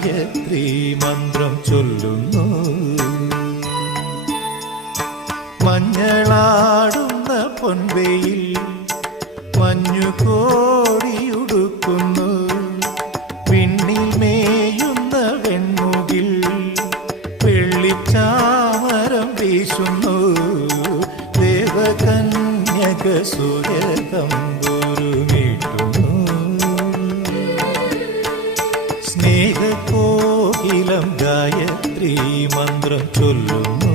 ഗായത്രി മന്ത്രം ചൊല്ലുന്നു. മഞ്ഞളാടുന്ന പൊൻവെയിൽ മഞ്ഞുകോടിയുടുക്കുന്നു. വിണ്ണിൽ മേയുന്ന വെൺമുകിൽ വെള്ളിച്ചാമരം വീശുന്നു. ദേവകന്യക സൂര്യതമ്പുരു മീട്ടുന്നു. സ്നേഹകോകിലം ഗായത്രി മന്ത്രം ചൊല്ലുന്നു.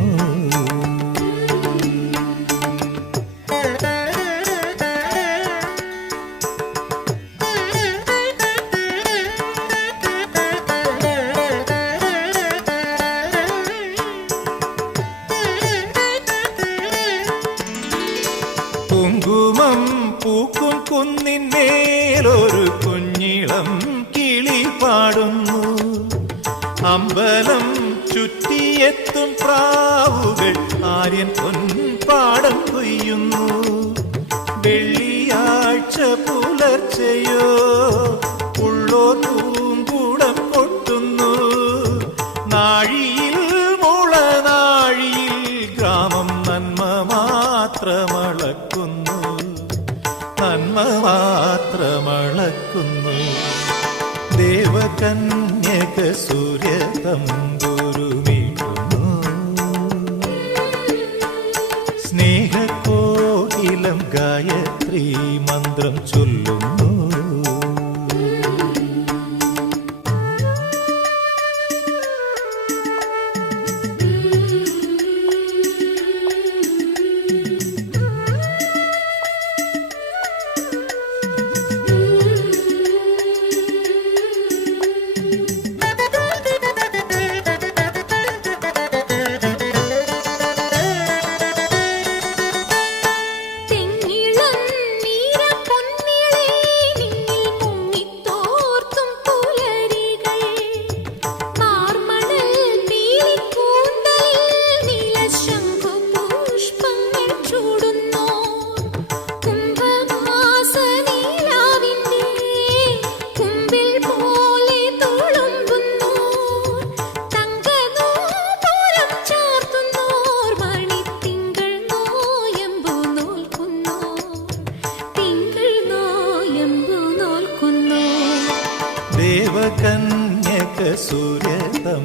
കുങ്കുമം പൂക്കും കുന്നിന്മേലൊരു കുഞ്ഞിളം കിളി പാടുന്നു. അമ്പലം ചുറ്റിയെത്തും പ്രാവുകൾ ആര്യൻ പൊൻപാടം കൊയ്യുന്നു. വെള്ളിയാഴ്ച പുലർച്ചയോ ഉള്ളോ തൂങ്കൂടം കൊട്ടുന്നു. നാഴിയിൽ മുളനാഴിയിൽ ഗ്രാമം നന്മ മാത്രമളക്കുന്നു. നന്മ മാത്രമളക്കുന്നു. ദേവകന്യക സൂര്യതമ്പുരു മീട്ടുന്നു. സ്നേഹകോകിലം ഗായത്രി മന്ത്രം ചൊല്ലുന്നു. ദേവകന്യക സൂര്യതം